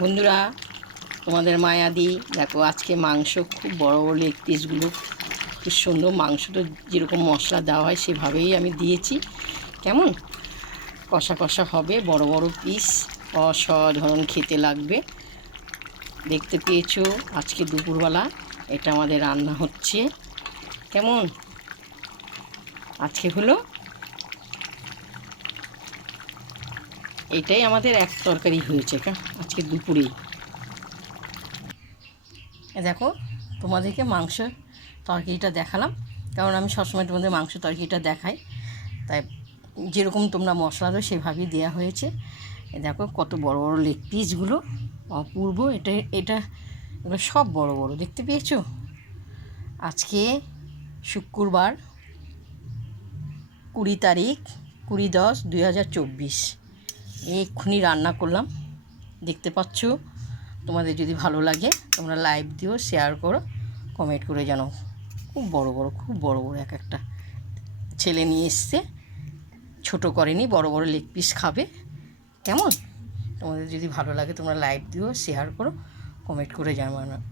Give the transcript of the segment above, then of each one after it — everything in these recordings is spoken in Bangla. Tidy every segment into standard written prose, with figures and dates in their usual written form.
বন্ধুরা, তোমাদের মায়াদি দেখো, আজকে মাংস খুব বড় বড় লেগ পিসগুলো খুব সুন্দর। মাংসটা যেরকম মশলা দেওয়া হয় সেভাবেই আমি দিয়েছি। কেমন কষা কষা হবে, বড় বড় পিস, অসাধারণ খেতে লাগবে। দেখতে পেয়েছো আজকে দুপুরবেলা এটা আমাদের রান্না হচ্ছে। কেমন আজকে হলো, এটাই আমাদের এক তরকারি হয়েছে আজকে দুপুরেই। দেখো, তোমাদেরকে মাংস তরকারিটা দেখালাম, কারণ আমি সবসময় তোমাদের মাংস তরকারিটা দেখাই, তাই যেরকম তোমরা মশলা দাও সেভাবেই দেওয়া হয়েছে। দেখো কত বড় বড় লেগ পিসগুলো, অপূর্ব। এটা এগুলো সব বড় বড়, দেখতে পেয়েছো। আজকে শুক্রবার, 20 তারিখ 20/10/2024। এক্ষুনি রান্না করলাম, দেখতে পাচ্ছ। তোমাদের যদি ভালো লাগে তোমরা লাইভ দিও, শেয়ার করো, কমেন্ট করে জানাও। খুব বড় বড়, খুব বড় বড় এক একটা। ছেলে নিয়ে এসছে, ছোটো করেনি, বড় বড় লেগ পিস খাবে। কেমন তোমাদের যদি ভালো লাগে তোমরা লাইভ দিও, শেয়ার করো, কমেন্ট করে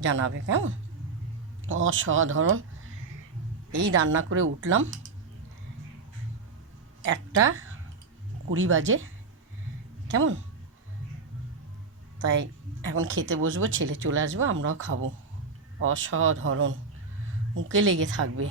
জানাবে। কেমন অসাধারণ। এই রান্না করে উঠলাম 1:20 বাজে। কেমন, তাই এখন খেতে বসবো, ছেলে চলে আসবো, আমরাও খাবো। অসাধারণ, মুখে লেগে থাকবে।